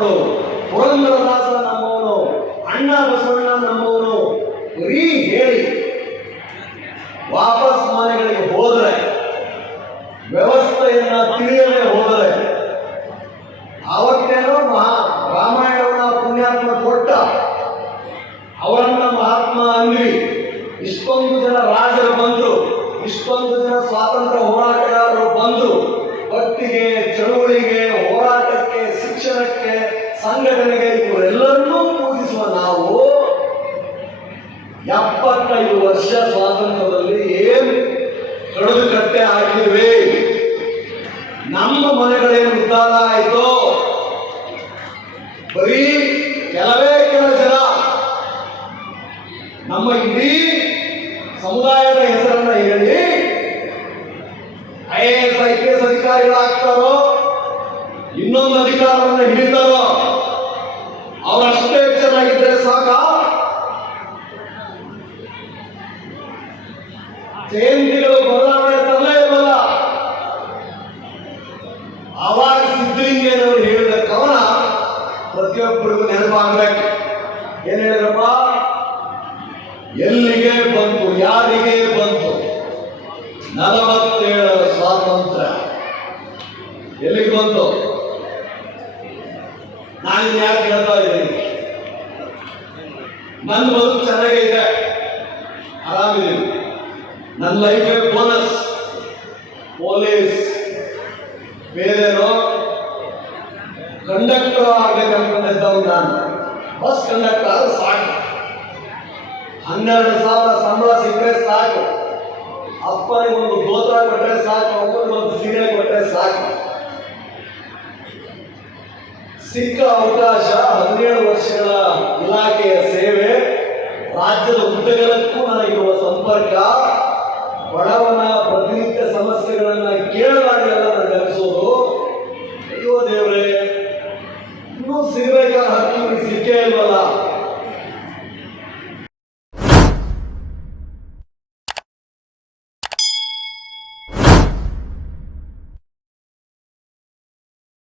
ನಮ್ಮವನು, ಪುರಂದರದಾಸ ನಮ್ಮವನು, ಅಣ್ಣ ಬಸವಣ್ಣ ನಮ್ಮವನು ಬರೀ ಹೇಳಿ ವಾಪಸ್ ಮನೆಗಳಿಗೆ ಹೋದರೆ, ವ್ಯವಸ್ಥೆಯನ್ನ ತಿಳಿಯಲೇ ಹೋದರೆ, ಅವತ್ತೇನೋ ರಾಮಾಯಣವನ್ನ ಪುಣ್ಯಾತ್ಮ ಕೊಟ್ಟ ಅವರನ್ನ ಮಹಾತ್ಮ ಅಂದ್ವಿ. ಇಷ್ಟೊಂದು ಜನ ರಾಜರು ಬಂದರು, ಇಷ್ಟೊಂದು ಜನ ಸ್ವಾತಂತ್ರ್ಯ ಹೋರಾಟಗಾರರು ಬಂದರು. ಭಕ್ತಿಗೆ, ಚಳುವಳಿಗೆ, ಹೋರಾಟಕ್ಕೆ, ಶಿಕ್ಷಣಕ್ಕೆ, ಸಂಘಟನೆಗೆ ಇವರೆಲ್ಲರನ್ನೂ ಪೂಜಿಸುವ ನಾವು 75 ವರ್ಷ ಸ್ವಾತಂತ್ರ್ಯದಲ್ಲಿ ಏನು ಕಡಿದು ಕಟ್ಟೆ ಹಾಕಿದ್ವಿ. ನಮ್ಮ ಮನೆಗಳೇನು ಉದ್ಧಾರ ಆಯಿತು? ಬರೀ ಕೆಲವೇ ಕೆಲ ಜನ ನಮ್ಮ ಇಡೀ ಸಮುದಾಯದ ಹೆಸರನ್ನ ಹೇಳಿ IAS IPS ಅಧಿಕಾರಿಗಳಾಗ್ತಾರೋ, ಇನ್ನೊಂದು ಅಧಿಕಾರವನ್ನು ಹಿಡಿತಾರೋ, ಅವರಷ್ಟೇ ಚೆನ್ನಾಗಿದ್ರೆ ಸಾಕ. ಜಯಂತಿಗಳು ಬದಲಾವಣೆ ತರಲೇ ಇರಲ್ಲ. ಆವಾಗ ಸಿದ್ದಲಿಂಗಯ್ಯನವರು ಹೇಳಿದ ಕವನ ಪ್ರತಿಯೊಬ್ಬರಿಗೂ ನೆನಪಾಗಬೇಕು. ಏನ್ ಹೇಳಿದ್ರಪ್ಪ? ಎಲ್ಲಿಗೆ ಬಂತು, ಯಾರಿಗೆ ಬಂತು 47 ಸ್ವಾತಂತ್ರ್ಯ? ಎಲ್ಲಿಗೆ ಬಂತು? ನಾನು ಯಾಕೆ ಹೇಳ್ತಾ ಇದ್ದೀನಿ? ನನ್ನ ಬದುಕು ಚೆನ್ನಾಗಿದೆ, ಆರಾಮಿದ್ದೀನಿ, ನನ್ನ ಲೈಫೇ ಬೋನಸ್. ಪೊಲೀಸ್ ಬೇರೆನೋ ಕಂಡಕ್ಟರ್ ಆಗ್ಬೇಕಂತಂದಿದ್ದವ್ ನಾನು. ಬಸ್ ಕಂಡಕ್ಟರ್ ಆದ್ರೆ ಸಾಕು, 12,000 ಸಂಬಳ ಸಿಕ್ಕರೆ ಸಾಕು, ಅಪ್ಪನಿಗೆ ಒಂದು ದೋತ್ರ ಕೊಟ್ಟರೆ ಸಾಕು, ಅಪ್ಪನಿಗೆ ಒಂದು ಸೀರೆ ಕೊಟ್ಟರೆ ಸಾಕು. ಸಿಕ್ಕ ಅವಕಾಶ 17 ವರ್ಷಗಳ ಇಲಾಖೆಯ ಸೇವೆ, ರಾಜ್ಯದ ಹುದ್ದೆಗಳಕ್ಕೂ ನನಗಿರುವ ಸಂಪರ್ಕ, ಬಡವನ ಪ್ರತಿನಿತ್ಯ ಸಮಸ್ಯೆಗಳನ್ನ ಕೇಳಲಾಗಲ್ಲ ನನಗೆ ಅನಿಸೋದು. ಅಯ್ಯೋ ದೇವ್ರೆ, ಇನ್ನೂ ಸಿಗಬೇಕಾದ ಹಕ್ಕು ಸಿಕ್ಕೇ ಇಲ್ವಲ್ಲ.